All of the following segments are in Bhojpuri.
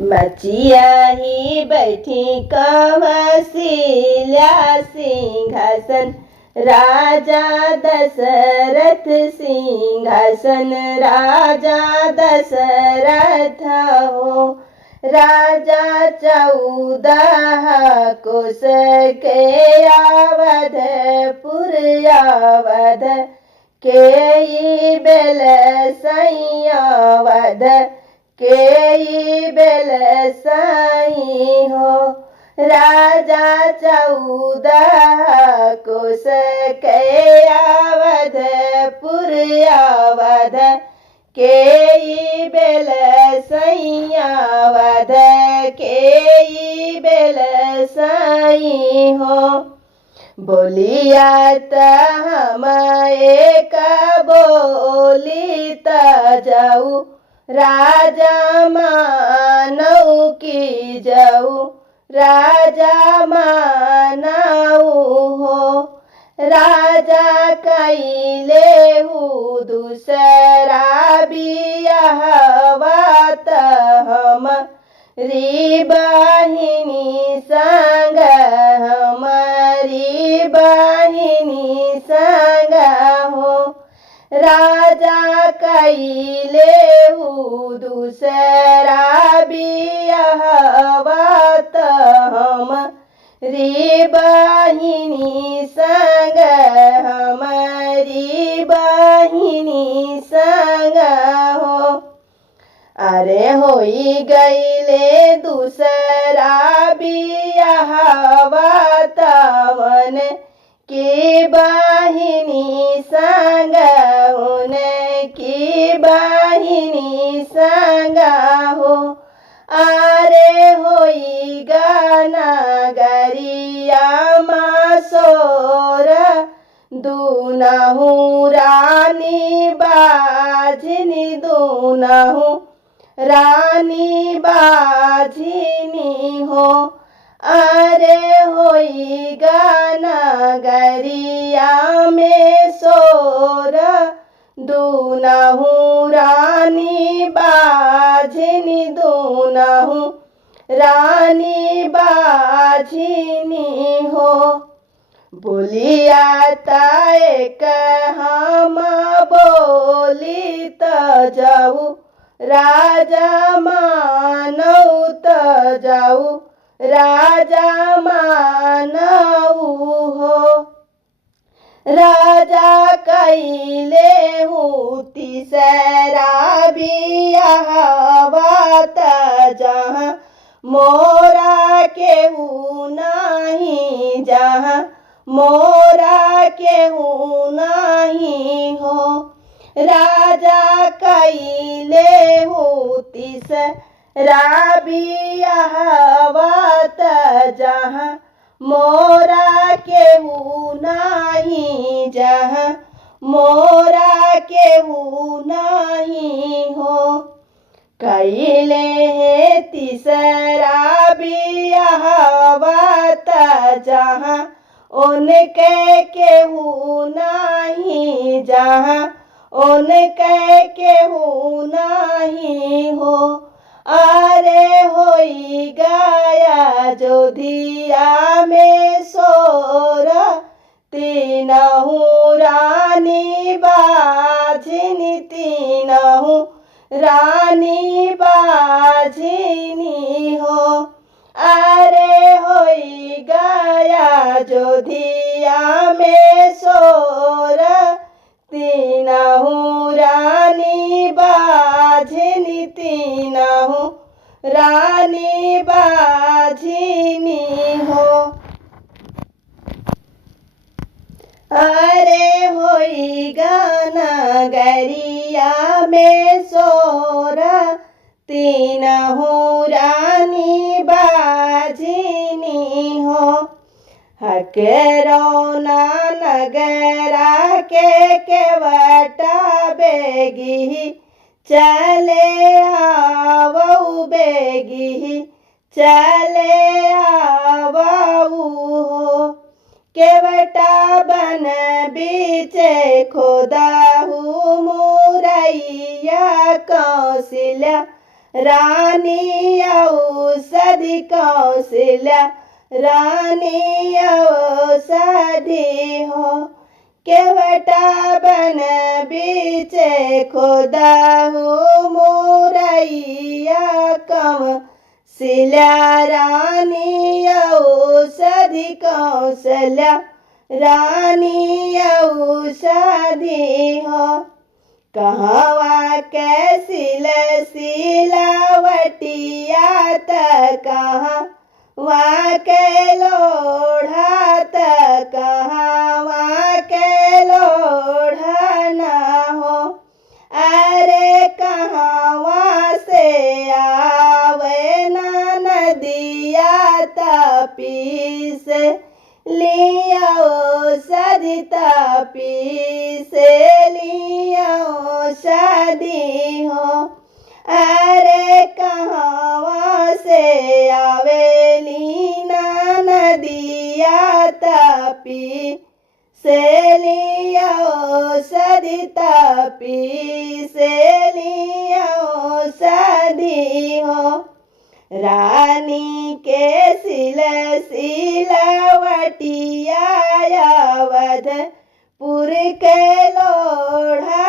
मचिया ही बैठी कवसिल्या सिंहासन, राजा दशरथ सिंहासन राजा दशरथ हो। राजा 14 कोस के अवधपुर अवध के बेल सैयावध के बेल सही हो। राजा 14 कोस के अवधपुर अवध के बेल सैयावध के बेल सही हो। बोलिया त हम एक बोली त जाऊ, राजा मानऊ की जाऊ, राजा मानऊ हो। राजा कैले हूँ दूसरा बियाहवा त हमारी बहिनी संग, हमारी बहिनी संग हो। राजा कैले हूँ दूसरा बियाहवा त हमारी बहिनी संग, हमारी बहिनी संग हो। अरे होई गईले दूसरा बियाहवा तवन की बहिनी संग, उनकी बहिनी संग हो। अरे होई गाना गरिया मासोर, दूनहु रानी बाझिनी, दूनहु रानी बाझिनी हो। अरे होई गाना गरिया में सोर, दूनहु रानी बाझिनी, दूनहु रानी बाझिनी हो। बोलिया एक हम बोली त जाऊ, राजा मानऊ त जाऊ, राजा मानऊ हो। राजा कैले हूँ तीसरा बियाहवा त जहाँ मोरा केहू नहीं, जहाँ मोरा केहू नहीं हो। राजा कैले हूँ तीसरा बियाहवा त जहाँ मोरा केहू नहीं, जहाँ मोरा केहू नहीं हो। कैले है तीसरा बियाहवा त जहाँ उनके केहू नहीं, जहाँ उनके केहू नहीं हो। अरे होई गया जोधिया में सोर, तीनहु रानी बाझिनी, तीनहु रानी बाझिनी हो। अरे होई गया जोधिया में सोर, तीनहु रानी बाझिनी, तीनहु रानी बाझिनी हो। अरे होई गाना गरिया में सोर, तीनहु रानी बाझिनी हो। हकरौना नगरा के केवटा बेगी, चले आवऊ बेगी, चले आवऊ हो। केवटा बन बीचे खोदाहू मुरैया कौशल्या, रानी औ कौशल्या रानी औषधि हो। केवटा बन बीचे खोदा हो मोरैया कौशल्या रानी औषधि कौशल्या रानी औषधि हो। कहवा के सिलावटिया त कहाँ वहाँ के लोढ़ा त कहाँ वहाँ के लोढ़ा ना हो। अरे कहाँ से आवे ना नदिया तापी से लिया औषधि तापी से लिया औषधि हो। अरे कहाँ से आवेली ना नदिया तापी से लिया औषधि तापी से लिया औषधि हो। रानी के सिलावटिया अवधपुर के लोढ़ा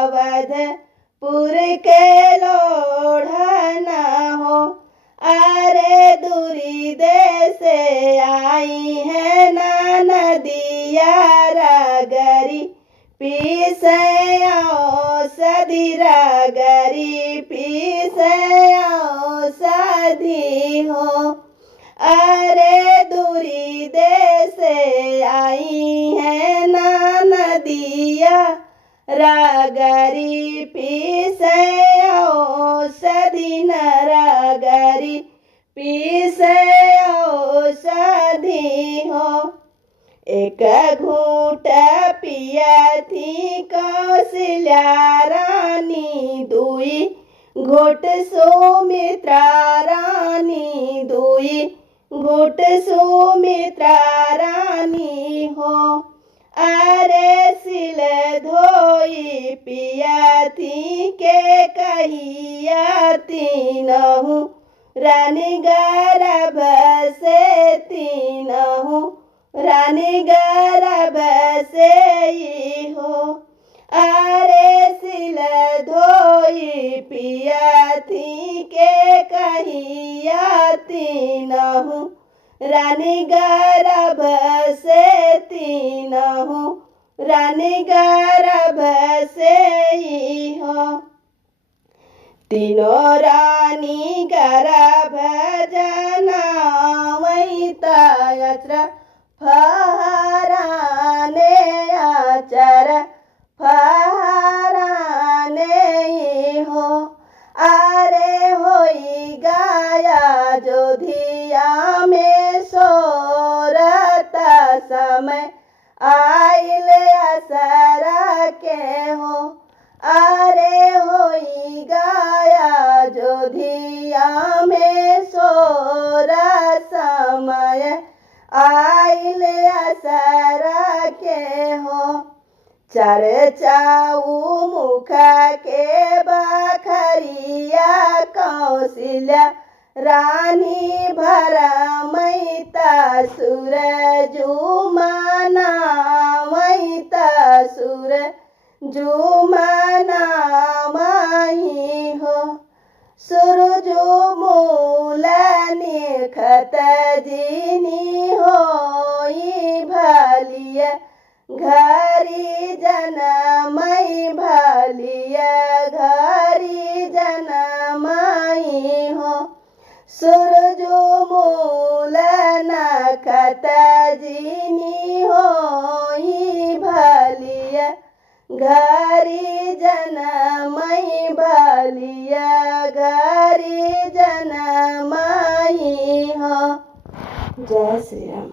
अवधपुर के लोढ़ा ना हो। अरे दूरी देश से आई है ना नदिया रगरी पीसे औषधि रगरी पीसे औषधि हो। अरे दूरी देश से आई है ना नदिया रगरी पीसे औषधि न रगरी पीसे औषधि हो। एक घूंट पिया थी कौशल्या रानी दुई घूंट सुमित्रा रानी दुई घूंट सुमित्रा रानी हो। अरे सिल धोई पिया थी के कहिया तीनहु रानी गर्भ से तीनहु रानी गर्भ से ही हो। अरे सिल धोई पिया थी के कहिया तीनहु रानी गर्भ से तीनहु रानी गर्भ से ही हो। तीनों रानी गर्भ जनावई तयत्र फहराने आचर फहराने हो। अरे होई गाया जोधिया में सोरत समय आइल असरा के हो। अरे होई गाया जोधिया में सोरा समय आइल असरा के हो। चर्चाऊ मुख के बखरिया कौशल्या रानी भरमैता सूरजू मनावई हो। सूरजू मूल निखत जिनी होई भलिया घरी जनमई भलिया घरी जनमई हो। सूरजू मूल नखत जिनी होई भलिया घरी जनमई भलिया घरी जनमई हो। जय श्री राम।